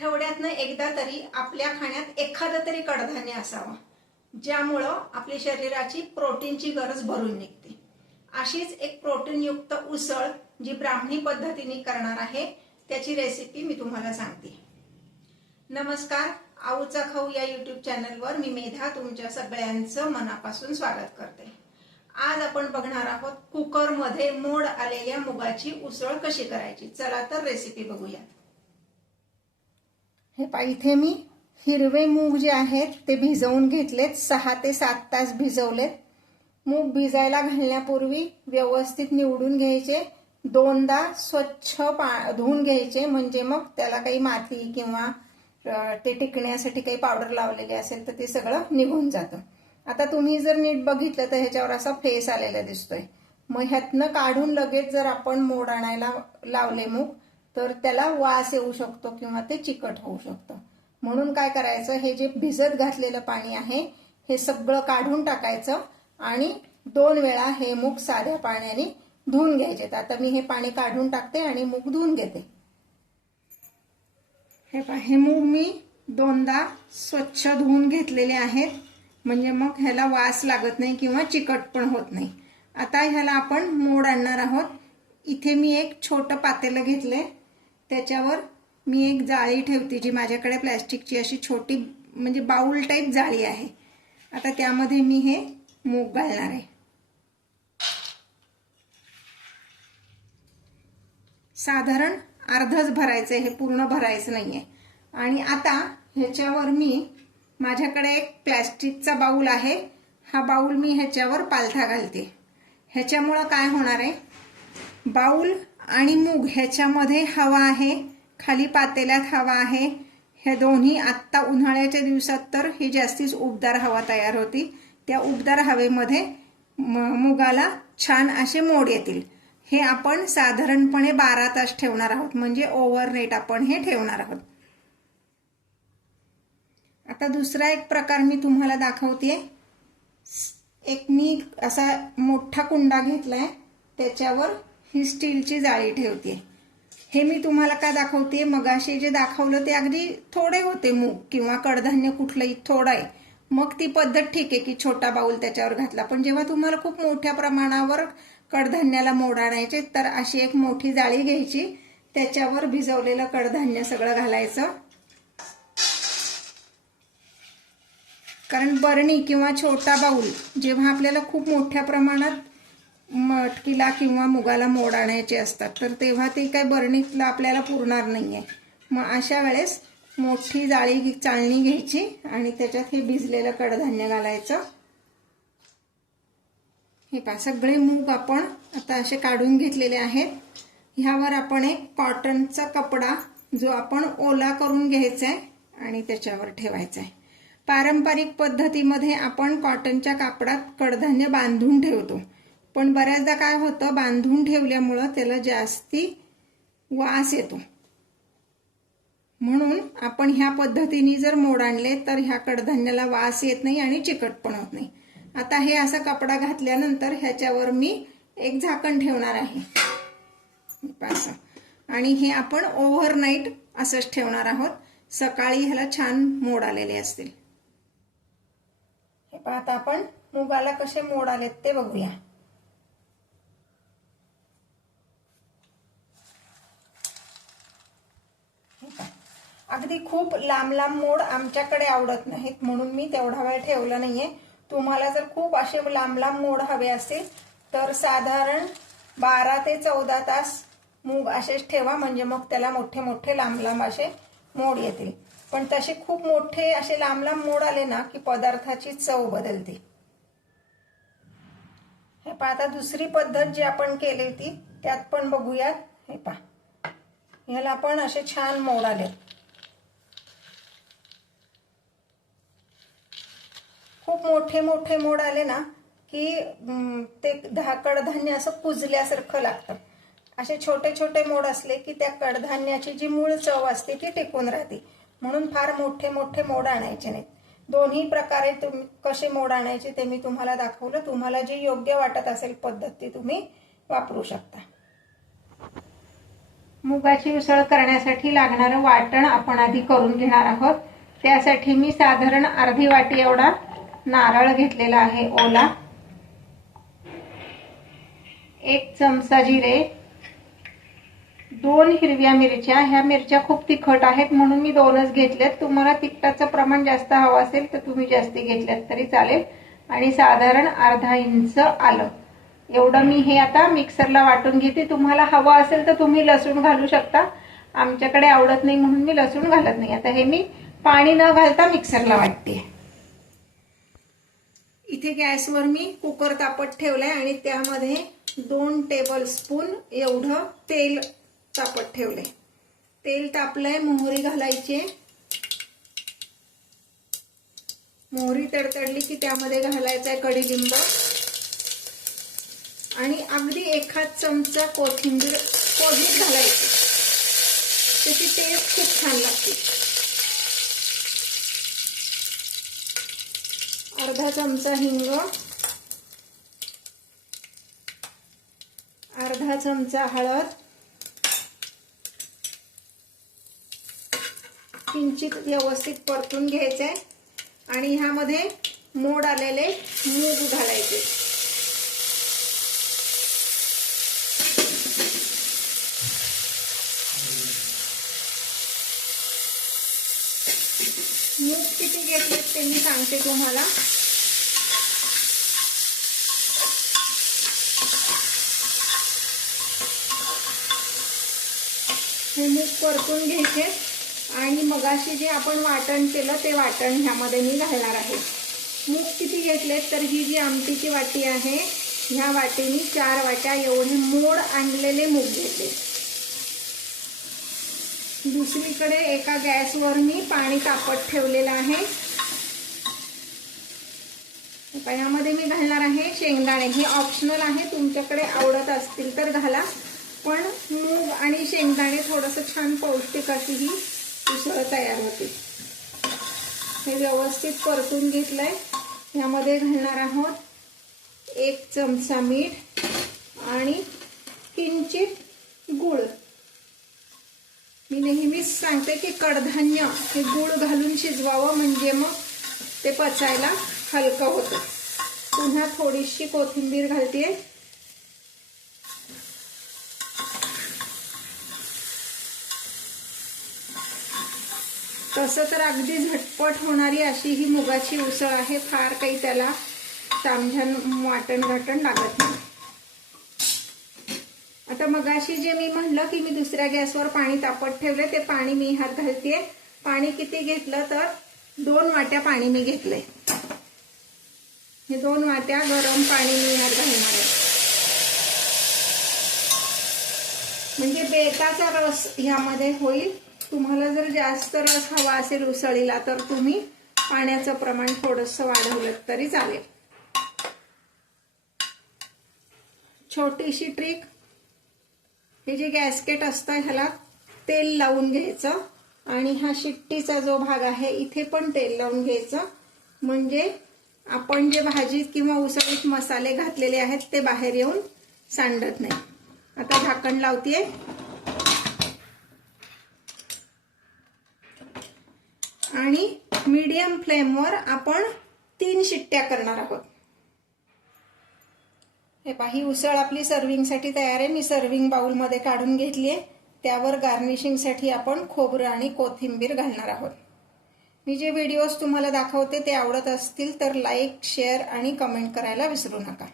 आठवड्यातनं एकदा तरी आपल्या खाण्यात एखादं तरी कडधान्य असावं, ज्यामुळं आपल्या शरीराची प्रोटीनची गरज भरून निघते। अशीच एक प्रोटीनयुक्त उसळ जी ब्राह्मणी पद्धतीने करणार आहे त्याची रेसिपी मी तुम्हाला सांगते। नमस्कार, आऊचा खाऊ या यूट्यूब चॅनलवर मी मेधा तुमच्या सगळ्यांचं मनापासून स्वागत करते। आज आपण बघणार आहोत कुकर मध्ये मोड आलेल्या मुगाची उसळ कशी करायची। चला तर रेसिपी बघूया। हे पहा, इथे मी हिरवे मूग जे आहेत ते भिजवून घेतलेत, 6 ते 7 तास भिजवलेत। मूग भिजायला घालण्यापूर्वी व्यवस्थित निवडून घ्यायचे, दोनदा स्वच्छ धुवून घ्यायचे, म्हणजे मग त्याला काही माती किंवा ते टिकण्यासाठी काही पावडर लावलेले असेल तर ते सगळं निघून जातं। आता तुम्ही जर नीट बघितलं तर ह्याच्यावर असा फेस आलेला दिसतोय। मग ह्यातनं काढून लगेच जर आपण मोड आणायला लावले मूग तर त्याला वास येऊ शकतो किंवा ते चिकट होऊ शकतं। म्हणून काय करायचं, हे जे भिजत घातलेलं पाणी आहे हे सगळं काढून टाकायचं आणि 2 वेळा हे मूग साध्या पाण्याने धुवून घ्यायचे। आता मी हे पाणी काढून टाकते आणि मूग धुवून घेते। हे पहा, हे मूग मी 2दा स्वच्छ धुवून घेतलेले आहेत, म्हणजे मग ह्याला वास लागत नाही किंवा चिकट पण होत नाही। आता ह्याला आपण मोड आणणार आहोत। इथे मी एक छोटं पातेलं घेतलंय, त्याच्यावर मी एक जाळी ठेवते, जी माझ्याकडे प्लास्टिकची अशी छोटी म्हणजे बाउल टाइप जाळी आहे। आता त्यामध्ये मी हे मूग घालणार आहे। साधारण अर्धच भरायचं, हे पूर्ण भरायचं नाहीये। आणि आता ह्याच्यावर मी माझ्याकडे एक प्लास्टिकचा बाउल आहे, हा बाउल मी ह्याच्यावर पालथा घालते। ह्याच्यामुळे काय होणार आहे, बाउल आणि मूग ह्याच्यामध्ये हवा आहे, खाली पातेल्यात हवा आहे। हे दोन्ही आत्ता उन्हाळ्याच्या दिवसात तर हे जास्तीच उबदार हवा तयार होती, त्या उबदार हवेमध्ये मुगाला छान असे मोड येतील। हे आपण साधारणपणे 12 तास ठेवणार आहोत, म्हणजे ओव्हरनाईट आपण हे ठेवणार आहोत। आता दुसरा एक प्रकार मी तुम्हाला दाखवते। एक मी असा मोठा कुंडा घेतलाय, त्याच्यावर ही स्टीलची जाळी ठेवते। हे मी तुम्हाला काय दाखवते, मगाशी जे दाखवलं ते अगदी थोडे होते मूग किंवा कडधान्य कुठलंही थोडं आहे, मग ती पद्धत ठीक आहे की छोटा बाउल त्याच्यावर घातला। पण जेव्हा तुम्हाला खूप मोठ्या प्रमाणावर कडधान्याला मोड आणायचे तर अशी एक मोठी जाळी घ्यायची, त्याच्यावर भिजवलेलं कडधान्य सगळं घालायचं। कारण बरणी किंवा छोटा बाउल जेव्हा आपल्याला खूप मोठ्या प्रमाणात मटकीला किंवा मुगाला मोड आणायचे असतात तर तेव्हा ते काय बरणीतला आपल्याला पुरणार नाहीये। मग अशा वेळेस मोठी जाळी चाळणी घ्यायची आणि त्याच्यात हे भिजलेलं कडधान्य घालायचं। हे पहा, सगळे मूग आपण आता असे काढून घेतलेले आहेत। ह्यावर आपण एक कॉटनचा कपडा जो आपण ओला करून घ्यायचा आहे आणि त्याच्यावर ठेवायचा आहे। पारंपरिक पद्धतीमध्ये आपण कॉटनच्या कापडात कडधान्य बांधून ठेवतो, पण बऱ्याचदा काय होतं, बांधून ठेवल्यामुळे त्याला जास्ती वास येतो। म्हणून आपण ह्या पद्धतीने जर मोड आणले तर ह्या कडधान्याला वास येत नाही आणि चिकट पण होत नाही। आता हे असा कपडा घातल्यानंतर ह्याच्यावर मी एक झाकण ठेवणार आहे असं, आणि हे आपण ओव्हरनाईट असंच ठेवणार आहोत। सकाळी ह्याला छान मोड आलेले असतील। हे पहा, आता आपण मुगाला कसे मोड आलेत ते बघूया। अगदी खूप लांब लांब मोड आमच्याकडे आवडत नाहीत, म्हणून मी तेवढा वेळ ठेवला नाहीये। तुम्हाला जर खूप असे लांब लांब मोड हवे असतील तर साधारण 12 ते 14 तास मूग असेच ठेवा, म्हणजे मग त्याला मोठे मोठे लांब लांब असे मोड येतील। पण तसे खूप मोठे असे लांब लांब मोड आले ना की पदार्थाची चव बदलते। हे पहा, आता दुसरी पद्धत जी आपण केली होती त्यात पण बघूयात। हे पहा, ह्याला आपण असे छान मोड आले। खूप मोठे मोठे मोड आले ना की ते कडधान्य असं कुजल्यासारखं लागतं। असे छोटे छोटे मोड असले की त्या कडधान्याची जी मूळ चव असते ती टिकून राहते, म्हणून फार मोठे मोठे मोड आणायचे नाहीत। दोन्ही प्रकारे तुम्ही कसे मोड आणायचे ते मी तुम्हाला दाखवलं। तुम्हाला जे योग्य वाटत असेल पद्धत ती तुम्ही वापरू शकता। मुगाची उसळ करण्यासाठी लागणारं वाटण आपण आधी करून घेणार आहोत। त्यासाठी मी साधारण अर्धी वाटी एवढा नारळ घेतलेला आहे ओला, 1 चमचा जिरे, 2 हिरव्या मिरच्या। ह्या मिरच्या खूप तिखट आहेत म्हणून मी 2च घेतल्यात। तुम्हाला तिखटाचं प्रमाण जास्त हवं असेल तर तुम्ही जास्त घेतल्यात तरी चालेल। आणि साधारण अर्धा इंच आलं एवढं मी हे आता मिक्सरला वाटून घेते। तुम्हाला हवं असेल तर तुम्ही लसूण घालू शकता, आमच्याकडे आवडत नाही म्हणून मी लसूण घालत नाही। आता हे मी पाणी न घालता मिक्सरला वाटते। इथे गॅसवर मी कुकर तापत ठेवलाय आणि त्यामध्ये 2 टेबलस्पून एवढं तेल तापत ठेवले। तेल तापलंय, मोहरी घालायची। मोहरी तडतडली की त्यामध्ये घालायचा आहे कडीलिंब आणि अगदी 1 चमचा कोथिंबीर फोडणीत घालायची, त्याची टेस्ट खूप छान लागते। अर्धा चमचा हिंग, अर्धा चमचा हळद, किंचित व्यवस्थित परतून घ्यायचे आणि ह्यामध्ये मोड आलेले मूग घालायचे। मूग किती घेतले ते मी सांगते तुम्हाला। हे मूग परतून घ्यायचे आणि मगाशी जे आपण वाटण केलं ते वाटण ह्यामध्ये मी घालणार आहे। मूग किती घेतले तर ही जी आमटीची वाटी आहे ह्या वाटीने 4 वाट्या एवढे मोड आणलेले मूग घेतले। दुसरीकडे एका गॅसवर मी पाणी तापत ठेवलेलं आहे। यामध्ये मी घालणार आहे शेंगदाणे। हे ऑप्शनल आहे, तुमच्याकडे आवडत असतील तर घाला, पण मूग आणि शेंगदाणे थोडंसं छान पौष्टिक अशी ही उसळ तयार होते। हे व्यवस्थित परतून घेतलंय। यामध्ये घालणार आहोत 1 चमचा मीठ आणि किंचित गूळ। मी नेहमीच सांगते की कडधान्य हे गूळ घालून शिजवावं म्हणजे मग ते पचायला हलकं होतं। पुन्हा थोडीशी कोथिंबीर घालते। तसं तर अगदी झटपट होणारी अशी ही मुगाची उसळ आहे, फार काही त्याला तामझाम वाटण घाटण लागत नाही। आता मगाशी जे मी म्हणलं की मी दुसऱ्या गॅसवर पाणी तापत ठेवले ते पाणी मी ह्यात घालते। पाणी किती घेतलं तर 2 वाट्या पाणी मी घेतलंय। हे 2 वाट्या गरम पाणी मी ह्यात घालणार आहे, म्हणजे बेताचा रस ह्यामध्ये होईल। तुम्हाला जर जास्त रस हवा असेल उसळीला तर तुम्ही पाण्याचं प्रमाण थोडंसं वाढवलं तरी चालेल। छोटीशी ट्रिक, हे जे गॅसकेट असतं ह्याला तेल लावून घ्यायचं आणि हा शिट्टीचा जो भाग आहे इथे पण तेल लावून घ्यायचं, म्हणजे आपण जे भाजीत किंवा उसळीत मसाले घातलेले आहेत ते बाहेर येऊन सांडत नाही। आता झाकण लावतेय आणि मीडियम फ्लेमवर आपण 3 शिट्ट्या करणार आहोत। हे पहा, ही उसळ आपली सर्विंगसाठी तयार आहे। मी सर्विंग बाउलमध्ये काढून घेतली आहे। त्यावर गार्निशिंगसाठी आपण खोबरं आणि कोथिंबीर घालणार आहोत। मी जे व्हिडिओज तुम्हाला दाखवते ते आवडत असतील तर लाईक, शेअर आणि कमेंट करायला विसरू नका।